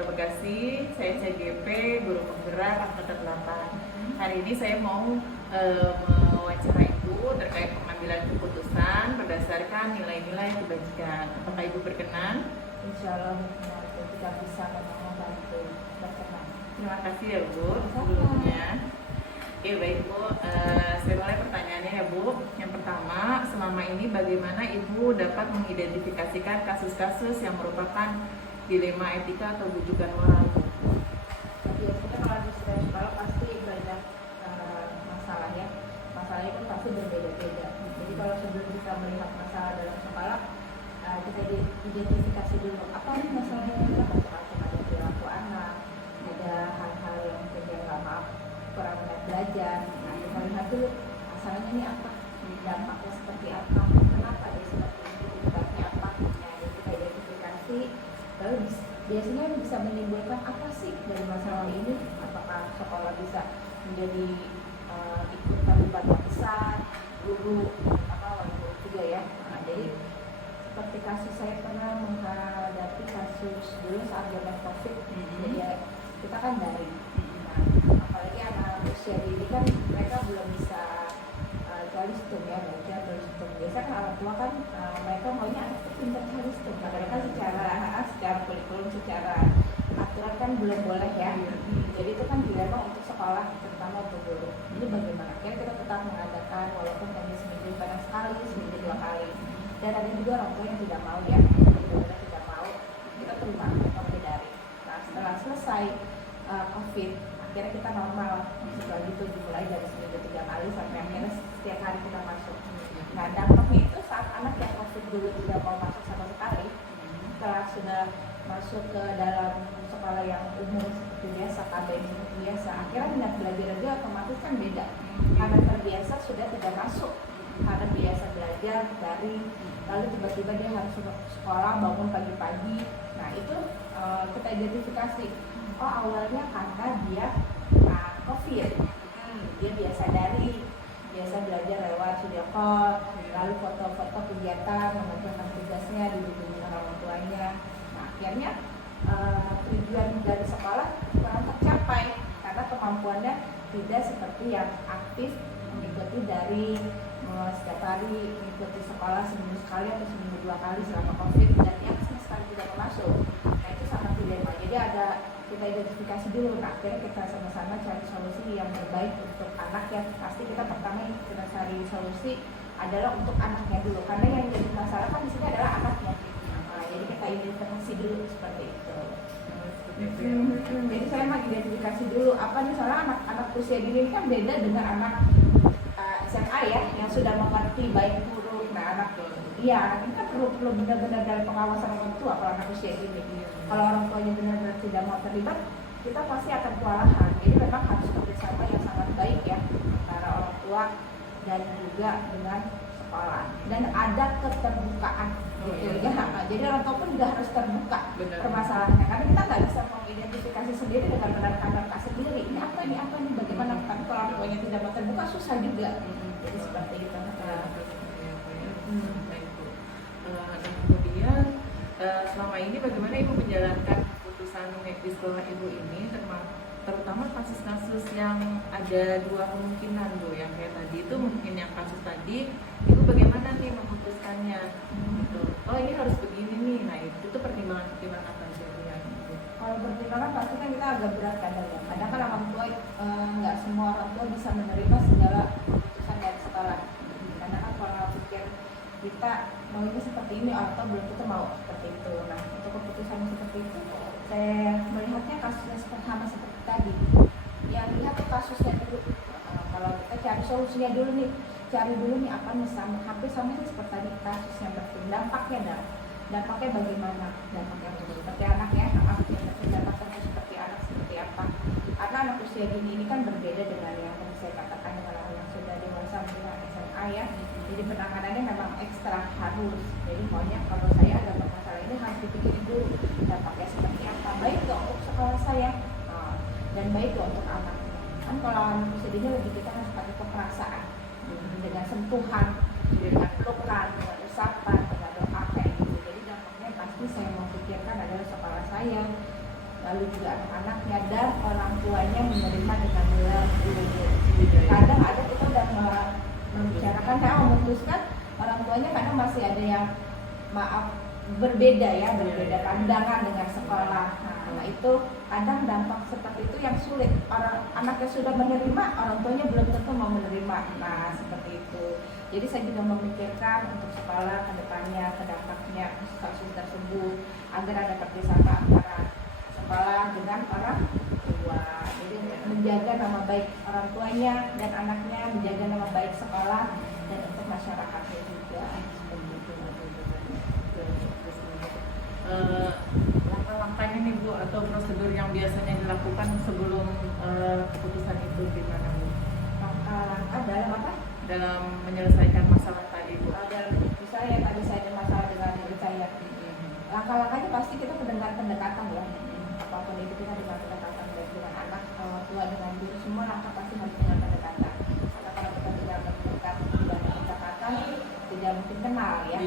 Kota Bekasi. Saya CGP, guru penggerak angkatan 8. Hari ini saya mau mewawancara Ibu terkait pengambilan keputusan berdasarkan nilai-nilai kebajikan. Apakah Ibu berkenan? Insya Allah berkenan, kita bisa membantu berkenan. Terima kasih ya Bu sebelumnya. Oke baik Bu, saya mulai pertanyaannya ya Bu. Yang pertama, selama ini bagaimana Ibu dapat mengidentifikasikan kasus-kasus yang merupakan dilema etika atau bujukan moral? Tapi biasanya kalau di sekolah pasti banyak masalah ya. Masalahnya kan pasti berbeda-beda. Jadi kalau sebelum kita melihat masalah dalam sekolah, kita identifikasi dulu apa nih masalahnya. Macam-macam, ada perilaku anak, ada hal-hal yang mungkin dia nggak maaf, kurang minat belajar. Nah, kita lihat dulu masalahnya ini apa, dampaknya seperti apa, kenapa dia seperti itu, penyebabnya apa. Nah, jadi kita identifikasi, lalu biasanya bisa menimbulkan apa sih dari masalah ini. Apakah sekolah bisa menjadi ikut terlibat yang besar, guru wali guru juga ya. Nah, jadi seperti kasus saya pernah menghadapi kasus dulu saat zaman COVID. Jadi kita kan daring. Nah, apalagi anak usia dini kan mereka belum bisa calistung ya, baca calistung. Biasa kan orang tua kan mereka maunya anak itu pintar calistung. Nah, mereka secara kurikulum, secara aturan kan belum boleh ya. Jadi itu kan dilema untuk sekolah, terutama untuk guru. Ini bagaimana? Kita tetap mengadakan walaupun hanya seminggu kadang sekali, seminggu 2 kali. Dan ada juga orang tua yang tidak mau ya, benar-benar tidak mau. Kita terima, kita daring. Nah, setelah selesai COVID, akhirnya kita normal. Setelah itu dimulai dari seminggu 3 kali sampai akhirnya setiap hari kita masuk. Nah, dampaknya itu saat anak yang COVID dulu tidak mau masuk sama sekali, setelah sudah masuk ke dalam sekolah yang umum seperti biasa, KBM seperti biasa, akhirnya minat belajar dia otomatis kan beda. Karena terbiasa sudah tidak masuk, karena biasa belajar dari, lalu tiba-tiba dia harus sekolah, bangun pagi-pagi. Nah, itu kita identifikasi. Oh, awalnya karena dia COVID, dia biasa dari, biasa belajar lewat video call, lalu foto-foto kegiatan, mengerjakan tugasnya, dibimbing orang tuanya. Nah, akhirnya tujuan dari sekolah kurang tercapai karena kemampuannya tidak seperti yang aktif mengikuti dari setiap hari mengikuti sekolah seminggu sekali atau seminggu 2 kali selama COVID, dan yang sama sekali tidak masuk. Nah, itu sangat dilema. Jadi ada kita identifikasi dulu. Nah, akhirnya kita sama-sama cari solusi yang terbaik untuk anak ya. Pasti kita pertama yang kita cari solusi adalah untuk anaknya dulu, karena yang jadi masalah kan di sini adalah anaknya. Nah, jadi kita identifikasi dulu seperti itu. Jadi saya mau identifikasi dulu apa misalnya anak-anak usia dini kan beda dengan anak SMA ya, yang sudah mengerti baik buruk. Nah, anak ini kan perlu benar-benar dari pengawasan orang tua kalau anak usia dini. Kalau orang tuanya benar-benar tidak mau terlibat, kita pasti akan kewalahan. Jadi memang harus kerjasama yang sangat baik ya antara orang tua dan juga dengan sekolah, dan ada keterbukaan gitu ya. Jadi orang tua pun juga harus terbuka permasalahannya, karena kita nggak bisa mengidentifikasi sendiri dengan benar-benar sendiri. Ini apa nih, bagaimana? Kan kalau orang tuanya tidak mau terbuka susah juga. Jadi seperti itu. Dan kemudian selama ini bagaimana Ibu menjalankan keputusan di sekolah Ibu ini, terutama kasus-kasus yang ada 2 kemungkinan Bu, yang kayak tadi itu mungkin yang kasus tadi Ibu bagaimana nih memutuskannya gitu. Oh, ini harus begini nih. Nah, itu tuh pertimbangan apa aja ya gitu. Kalau pertimbangan pasti kan kita agak berat kadang ya. Kadang kan orang tua nggak semua orang tua bisa menerima segala keputusan dari sekolah. Karena kan kalau pikir kita mau ini seperti ini, orang tua belum tentu mau seperti itu. Nah, untuk keputusan seperti itu saya melihatnya kasusnya sama seperti tadi. Yang lihat tuh kasusnya dulu. Kalau kita cari solusinya dulu nih, cari dulu nih apa nih hampir sama seperti tadi kasusnya dampaknya bagaimana, dampaknya seperti anak ya, dampaknya seperti anak seperti apa. Karena anak usia dini ini kan berbeda dengan yang tadi saya katakan dengan orang yang sudah dewasa dengan SMA ya. Jadi penanganannya memang ekstra harus. Jadi maunya kalau saya ada masalah ini harus dipikirin dulu dampaknya seperti apa, baik untuk sekolah saya dan baik untuk anak. Kan kalau anak usia dini lebih kita harus pakai keperasaan dengan sentuhan, dengan pelukan, dengan usapan, dengan doa kayak gitu. Jadi dampaknya pasti saya mau pikirkan adalah sekolah saya, lalu maaf berbeda ya, berbeda pandangan dengan sekolah. Nah itu kadang dampak seperti itu yang sulit. Orang anaknya sudah menerima, orang tuanya belum tentu mau menerima. Nah seperti itu. Jadi saya juga memikirkan untuk sekolah ke depannya, ke dampaknya kasus tersebut agar ada kerjasama antara sekolah dengan orang tua. Jadi menjaga nama baik orang tuanya dan anaknya, menjaga nama baik sekolah dan untuk masyarakatnya juga. Langkah-langkahnya nih Bu, atau prosedur yang biasanya dilakukan sebelum keputusan itu gimana Bu? Langkah-langkah dalam apa? Dalam menyelesaikan masalah tadi Bu. Misalnya tadi saya ada masalah dengan diri saya. Langkah-langkahnya pasti kita mendengar pendekatan ya. Apapun itu kita dengan pendekatan baik dengan anak, orang tua, dengan diri, semua langkah pasti harus dengan pendekatan. Karena kalau kita tidak mendekat dengan pendekatan, tidak mungkin kenal ya.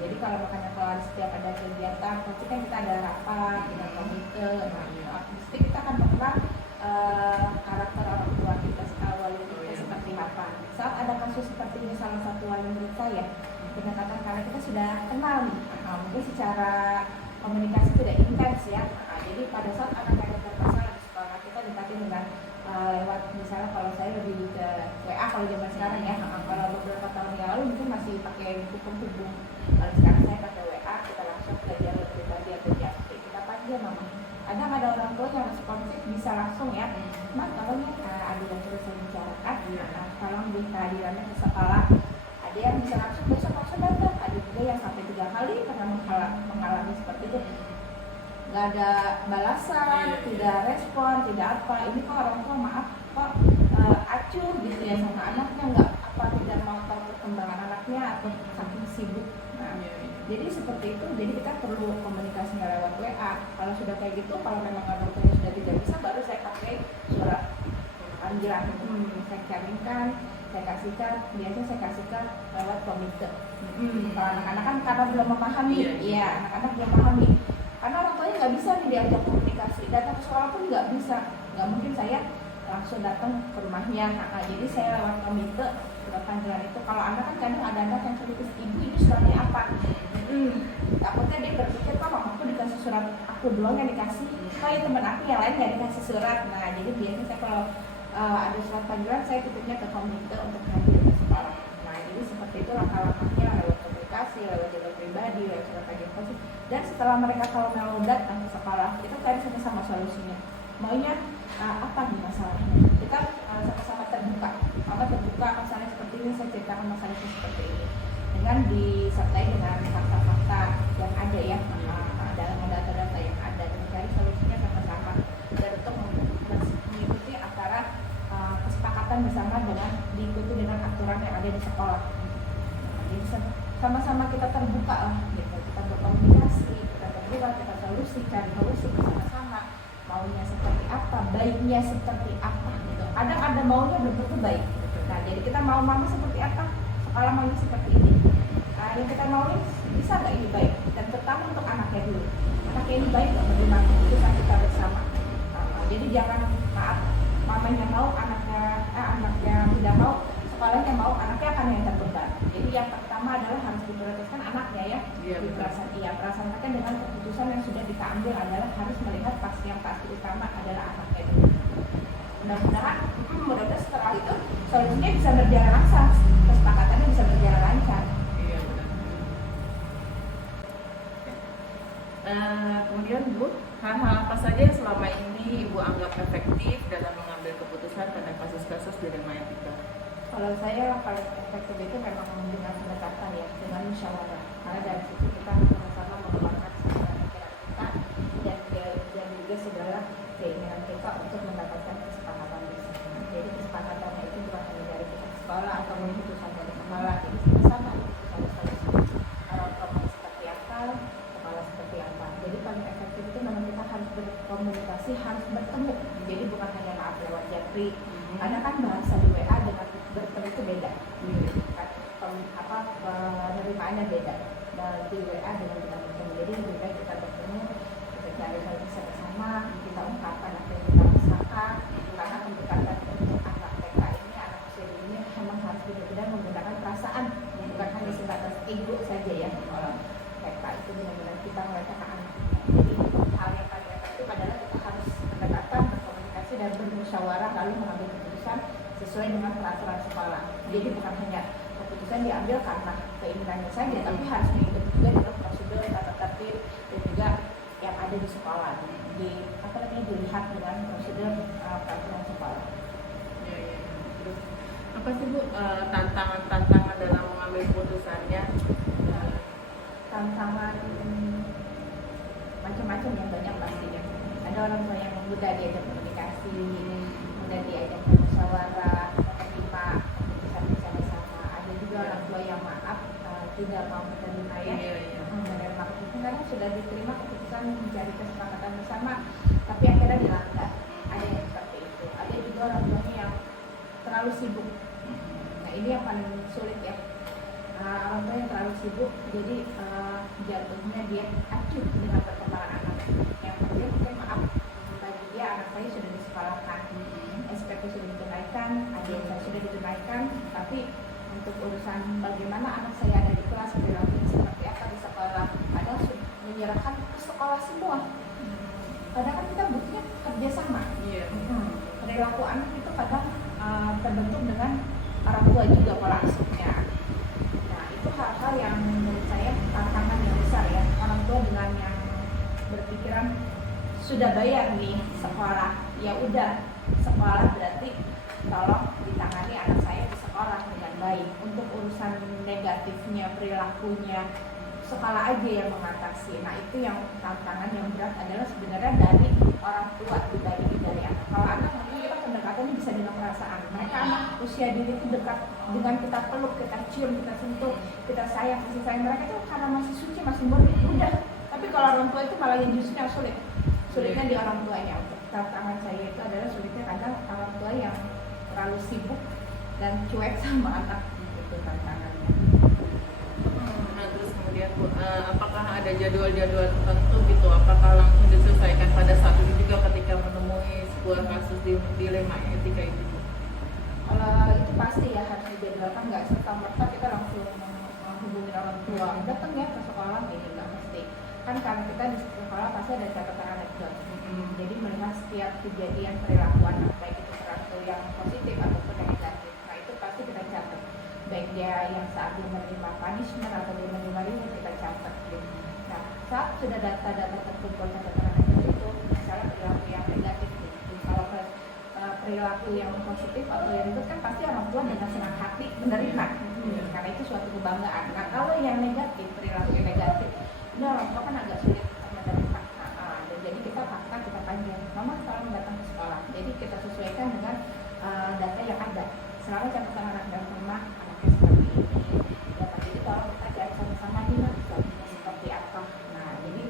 Jadi kalau makanya kalau setiap ada kegiatan, pasti kan kita ada rapat dengan komite. Pasti kita akan mengenal karakter orang tua kita, wali kita seperti apa. Saat ada kasus seperti ini, salah satu wali murid saya pendekatan karena kita sudah kenal nih, mungkin secara komunikasi tidak intens ya. Jadi pada saat anak ada bermasalah di sekolah, kita dekati dengan lewat misalnya kalau saya lebih ke WA kalau zaman sekarang ya. Kalau beberapa tahun yang lalu mungkin masih pakai hubung. Kalau sekarang saya pakai WA, kita langsung ke jalur pribadi atau JP. Kita panggil mama. Kadang ada orang tua yang responsif bisa langsung ya. Mas, tolong ya ada yang terus saya bicarakan. Tolong di kehadirannya ke sekolah. Ada yang bisa langsung besok langsung datang. Ada juga yang sampai 3 kali karena mengalami seperti itu. Nggak ada balasan, tidak respon, tidak apa. Ini kok orang tua maaf kok acuh gitu ya sama anaknya, nggak apa, tidak mau tahu perkembangan anaknya atau saking sibuk. Nah, jadi seperti itu. Jadi kita perlu komunikasi lewat WA. Kalau sudah kayak gitu, kalau memang orang tuanya sudah tidak bisa, baru saya pakai surat panggilan. Saya kirimkan, saya kasihkan, biasanya saya kasihkan lewat komite. Kalau anak-anak kan karena belum memahami, anak-anak belum memahami. Karena orang tuanya nggak bisa nih diajak komunikasi, datang ke sekolah pun nggak bisa, nggak mungkin saya langsung datang ke rumahnya. Jadi saya lewat komite surat panggilan itu. Kalau anak kan kadang ada anak yang kritis, ibu ini suratnya apa? Takutnya dia berpikir kok mamaku dikasih surat aku doang yang dikasih, kayak teman aku yang lain nggak dikasih surat. Nah jadi biasanya saya kalau ada surat panggilan saya titipnya ke komite untuk hadir ke sekolah. Nah jadi seperti itu langkah-langkahnya lewat komunikasi, lewat jalur pribadi, lewat surat panggilan kasih. Dan setelah mereka kalau mau datang ke sekolah, kita cari sama-sama solusinya. Maunya apa nih masalahnya? Kita sama-sama terbuka. Mama terbuka masalahnya seperti ini, saya ceritakan masalahnya seperti ini. Dengan disertai dengan fakta-fakta yang ada ya, dalam data-data yang ada, dan mencari solusinya sama-sama. Dan untuk mengikuti antara kesepakatan bersama dengan diikuti dengan aturan yang ada di sekolah. Jadi sama-sama kita terbuka lah, gitu. Kita berkomunikasi, kita terlibat, kita cari solusi bersama-sama. Maunya seperti apa, baiknya seperti apa, gitu. Kadang ada maunya belum tentu baik. Nah, jadi kita mau mama seperti apa, sekolah maunya seperti ini. Yang kita mau bisa nggak ini baik, dan terutama untuk anaknya dulu. Anaknya ini baik nggak menerima keputusan kita bersama. Jadi jangan mamanya mau, anaknya tidak mau, sekolahnya mau, anaknya akan yang terbeban. Jadi yang pertama adalah harus diprioritaskan anaknya ya. Perasaan anaknya dengan keputusan yang sudah kita ambil adalah harus melihat yang pasti utama adalah anaknya dulu. Mudah-mudahan setelah itu solusinya bisa berjalan lancar, kesepakatannya bisa berjalan lancar. Kemudian Bu, hal-hal apa saja yang selama ini Ibu anggap efektif dalam mengambil keputusan pada kasus-kasus di rumah etika? Kalau saya paling efektif itu memang dengan pendekatan ya, dengan musyawarah. Karena dari situ kita sama-sama mengembangkan segala pikiran kita dan juga segala keinginan kita untuk mendapatkan kesepakatan bersama. Jadi kesepakatannya itu bukan hanya dari pihak sekolah atau keputusan dari kepala, jadi sama-sama orang tua seperti apa, kepala seperti apa. Jadi paling efektif itu memang kita harus berkomunikasi, harus bertemu. Jadi bukan hanya lewat japri. Karena kan bahasa di WA dengan bertemu itu beda. Penerimaannya beda. Di WA dengan kita bertemu. Jadi lebih baik kita bertemu, kita cari solusi bersama, kita ungkapkan apa yang kita rasakan. Karena pendekatan untuk anak TK ini, anak usia ini memang harus benar-benar menggunakan perasaan, bukan hanya sebatas ego saja ya orang TK. bermusyawarah lalu mengambil keputusan sesuai dengan peraturan sekolah. Jadi bukan hanya keputusan diambil karena keinginannya saja, tapi harus mengikuti juga dengan prosedur, tata tertib, dan juga yang ada di sekolah. Dilihat dengan prosedur peraturan sekolah. Ya, ya. Terus apa sih Bu tantangan dalam mengambil keputusannya? Tantangan macam-macam yang banyak pastinya. Ada orang tua yang mudah diajak komunikasi, mudah diajak musyawarah, menerima keputusan bersama-sama. Ada juga orang tua yang tidak mau menerima menerima keputusan karena sudah diterima keputusan mencari kesepakatan bersama, tapi akhirnya dilanggar. Ada yang seperti itu. Ada juga orang tuanya yang terlalu sibuk. Nah ini yang paling sulit ya. Orang tua yang terlalu sibuk, jadi jatuhnya dia acuh dengan perkembangan anak. Yang penting mungkin maaf bagi dia anak saya sudah disekolahkan, SPP sudah ditunaikan, adik saya sudah ditunaikan, tapi untuk urusan bagaimana anak saya ada di kelas, perilaku seperti apa di sekolah, padahal sudah menyerahkan ke sekolah semua. Kadang kan kita butuhnya kerjasama. Perilaku anak itu kadang terbentuk dengan orang tua juga pola asuhnya. Nah itu hal-hal yang menurut saya tantangan yang besar ya. Orang tua dengan yang berpikiran sudah bayar nih sekolah, ya udah sekolah berarti tolong ditangani anak saya di sekolah dengan baik. Untuk urusan negatifnya, perilakunya, sekolah aja yang mengatasi. Nah itu yang tantangan yang berat adalah sebenarnya dari orang tua dibanding dari anak. Kalau anak mungkin kita pendekatannya bisa dengan perasaan. Mereka anak usia dini itu dekat dengan kita peluk, kita cium, kita sentuh, kita sayang, kasih sayang. Mereka itu karena masih suci, masih murni, udah. Tapi kalau orang tua itu malah yang justru yang sulit. Sulitnya di orang tuanya. Tantangan saya itu adalah sulitnya kadang orang tua yang terlalu sibuk dan cuek sama anak. Itu tantangannya. Nah terus kemudian Bu, apakah ada jadwal-jadwal tertentu gitu? Apakah langsung diselesaikan pada saat itu juga ketika menemui sebuah kasus dilema etika itu? Kalau itu pasti ya harus dijadwalkan, nggak serta-merta kita langsung menghubungi orang tua datang ya ke sekolah, ini nggak mesti. Kan karena kita di sekolah pasti ada catatan anekdot. Jadi melihat setiap kejadian perilaku anak, baik itu perilaku yang positif ataupun yang negatif. Nah itu pasti kita catat. Baik dia yang saat dia menerima punishment atau dia menerima reward, kita catat. Nah saat sudah data-data terkumpul catatan anekdot itu, misalnya perilaku yang negatif, kalau perilaku yang positif atau yang itu kan pasti orang tua dengan senang hati menerima. Karena itu suatu kebanggaan. Nah kalau yang negatif, perilaku yang negatif, ini orang tua kan agak sulit menerima. Dan jadi kita paksa, kita panggil, mama tolong datang ke sekolah. Jadi kita sesuaikan dengan data yang ada. Selalu catatan anak dan rumah, anaknya seperti ini. Data jadi tolong kita cari sama-sama di seperti apa. Nah jadi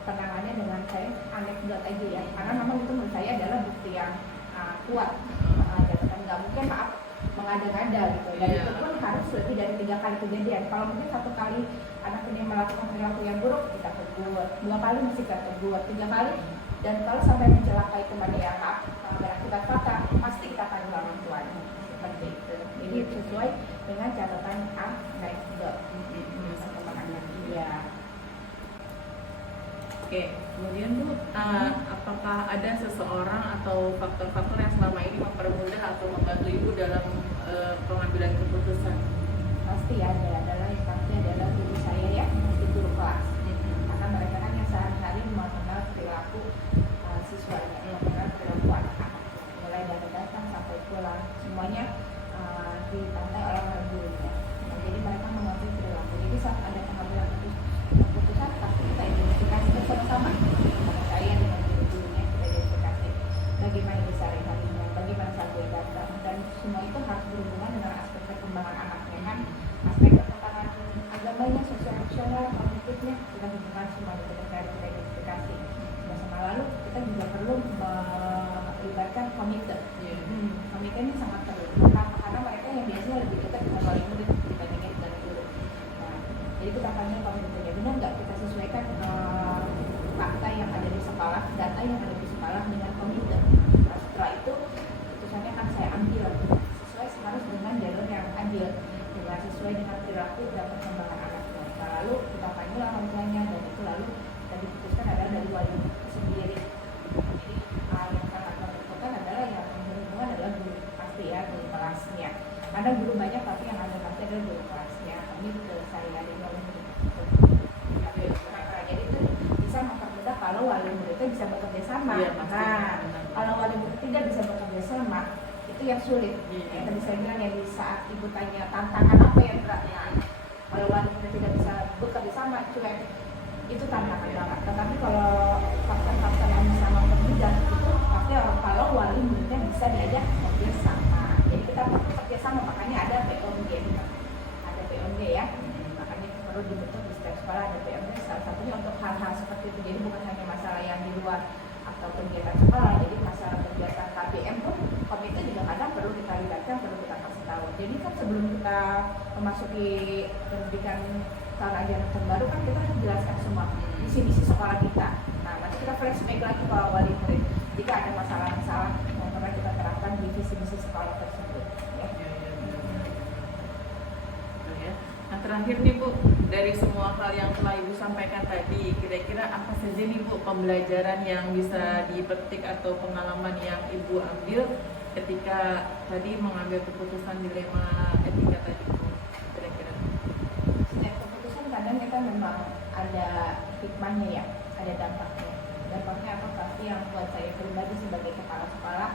penanganannya dengan saya anekdot aja ya. Karena memang itu menurut saya adalah bukti yang kuat. Dan nggak mungkin mengada-ngada gitu. Dan itu pun harus lebih dari 3 kali kejadian. Kalau mungkin 1 kali anak ini melakukan perilaku yang buruk, kita tegur. 2 kali mesti kita tegur, 3 kali. Dan kalau sampai mencelakai teman yang berakibat fatal, pasti kita akan orang tuanya. Seperti itu. Jadi sesuai dengan catatan anekdot. Perkembangannya dia. Oke, kemudian Bu, apakah ada seseorang atau faktor-faktor yang selama ini mempermudah atau membantu Ibu dalam pengambilan keputusan? Pasti adalah yang pasti adalah guru saya ya, mesti guru kelas. Karena mereka kan yang sehari-hari mengenal perilaku siswanya, mengenal perilaku anak-anak, mulai dari datang sampai pulang, semuanya dipantai oleh gurunya. Nah, jadi mereka mengerti perilaku. Jadi saat ada pengambilan keputusan pasti kita identifikasi bersama-sama. Karena saya dengan guru-gurunya kita identifikasi bagaimana sehari-harinya, bagaimana saat dia datang, dan semua itu harus berhubungan dengan aspek perkembangan anaknya kan, aspek perkembangan agamanya, sosial-emosional, kognitifnya, sudah hubungan semua itu kita identifikasi. Bersama lalu kita juga perlu melibatkan komite. Komite ini sangat perlu. Kenapa? Karena mereka yang biasanya lebih dekat dengan wali murid dibandingkan dengan guru. Nah, jadi kita panggil komitenya, benar nggak kita sesuaikan fakta yang ada di sekolah, data yang ada di sekolah dengan komite. Nah, setelah itu keputusannya akan saya ambil sesuai harus dengan jalur yang adil, juga sesuai dengan perilaku dan perkembangan anaknya. Nah, lalu kita panggil orang tuanya dan itu lalu kita diputuskan adalah dari wali itu sendiri. Jadi yang sangat menentukan Kadang guru banyak tapi yang ada pasti adalah guru kelasnya. Kami ke sehari-harinya oleh murid. Jadi itu bisa mempermudah kalau wali muridnya bisa bekerja sama. Iya, pasti. Kalau wali murid tidak bisa bekerja sama, itu yang sulit. Iya. Yang tadi saya bilang ya, di saat ibu tanya tantangan apa yang beratnya, kalau wali murid tidak bisa bekerja sama, cuek, itu tantangan banget. Tetapi kalau faktor-faktor yang bisa mempermudah itu pasti kalau wali muridnya bisa diajak bekerja sama. Jadi kita perlu bekerja sama, makanya ada POMG, ada POMG ya. Makanya perlu dibentuk di setiap sekolah ada POMG. Salah satunya untuk hal-hal seperti itu. Jadi bukan hanya masalah yang di luar atau kegiatan sekolah, jadi masalah kegiatan KBM pun komite juga kadang perlu kita libatkan, perlu kita kasih tahu. Jadi kan sebelum kita memasuki pendidikan tahun ajaran terbaru kan kita harus jelaskan semua visi-misi sekolah kita. Nah, nanti kita flashback lagi ke wali murid jika ada masalah-masalah yang pernah kita terapkan di visi-misi sekolah tersebut. Ya. Ya. Nah, terakhir nih Bu, dari semua hal yang telah Ibu sampaikan tadi, kira-kira apa saja nih Bu pembelajaran yang bisa dipetik atau pengalaman yang Ibu ambil ketika tadi mengambil keputusan dilema etika tadi Bu? Kira-kira Setiap keputusan kadang kita memang ada hikmahnya ya, ada dampaknya. Dampaknya apa? Pasti yang buat saya pribadi sebagai kepala sekolah,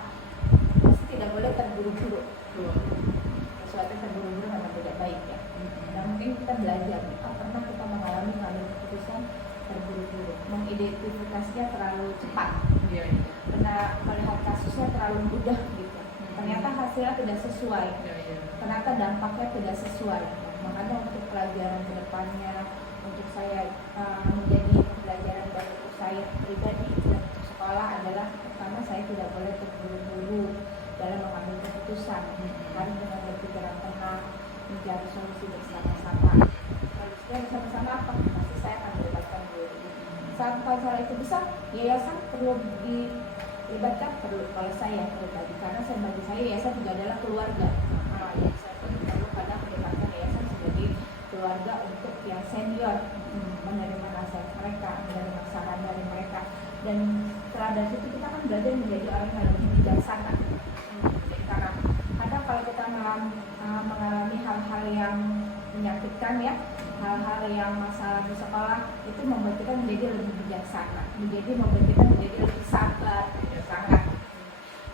pasti tidak boleh terburu-buru. Sesuatu yang terburu-buru memang tidak baik ya. Nah, mungkin kita belajar, pernah kita mengalami mengambil keputusan terburu-buru, mengidentifikasinya terlalu cepat, Iya. karena melihat kasusnya terlalu mudah gitu. Ternyata hasilnya tidak sesuai, Iya. ternyata dampaknya tidak sesuai. Makanya untuk pelajaran kedepannya, untuk saya menjadi pelajaran bagi saya pribadi dan untuk sekolah adalah pertama, saya tidak boleh terburu-buru dalam mengambil keputusan. Harus dengan berpikiran tenang, mencari solusi bersama-sama. Solusinya bersama-sama apa? Pasti saya akan melibatkan guru. Saat masalah itu besar, yayasan perlu dilibatkan, perlu. Kalau saya pribadi, karena bagi saya yayasan juga adalah keluarga. Yayasan pun perlu kadang melibatkan yayasan sebagai keluarga untuk yang senior, menerima nasihat mereka, menerima saran dari mereka. Dan setelah dari situ kita kan belajar menjadi orang yang lebih bijaksana. Jadi karena kadang kalau kita mengalami hal-hal yang menyakitkan ya, hal-hal yang masalah di sekolah, itu membuat kita menjadi lebih bijaksana, membuat kita menjadi lebih sabar, sangat.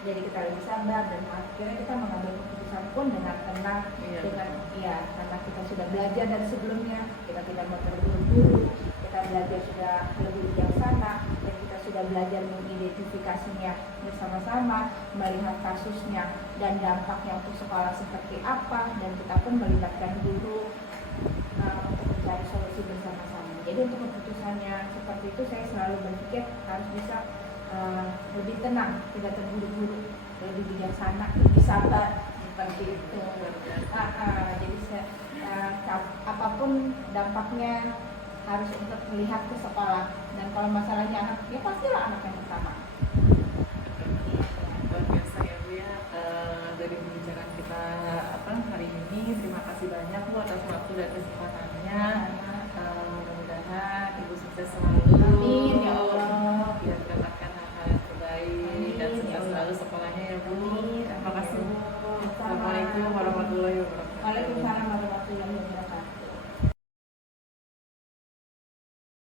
Jadi kita lebih sabar dan akhirnya kita mengambil keputusan pun dengan tenang, dengan karena kita sudah belajar dari sebelumnya, kita tidak mau terburu-buru, kita belajar sudah lebih bijaksana, dan kita sudah belajar mengidentifikasinya bersama-sama, melihat kasusnya dan dampaknya untuk sekolah seperti apa, dan kita pun melibatkan guru untuk mencari solusi bersama-sama. Jadi untuk keputusannya seperti itu, saya selalu berpikir harus bisa lebih tenang, tidak terburu-buru, lebih bijaksana, lebih sabar, seperti itu. Jadi apapun dampaknya harus untuk melihat ke sekolah, dan kalau masalahnya anak, ya pastilah anak yang pertama. Luar biasa ya Bu ya, dari pembicaraan kita hari ini. Terima kasih banyak Bu atas waktu dan kesempatannya.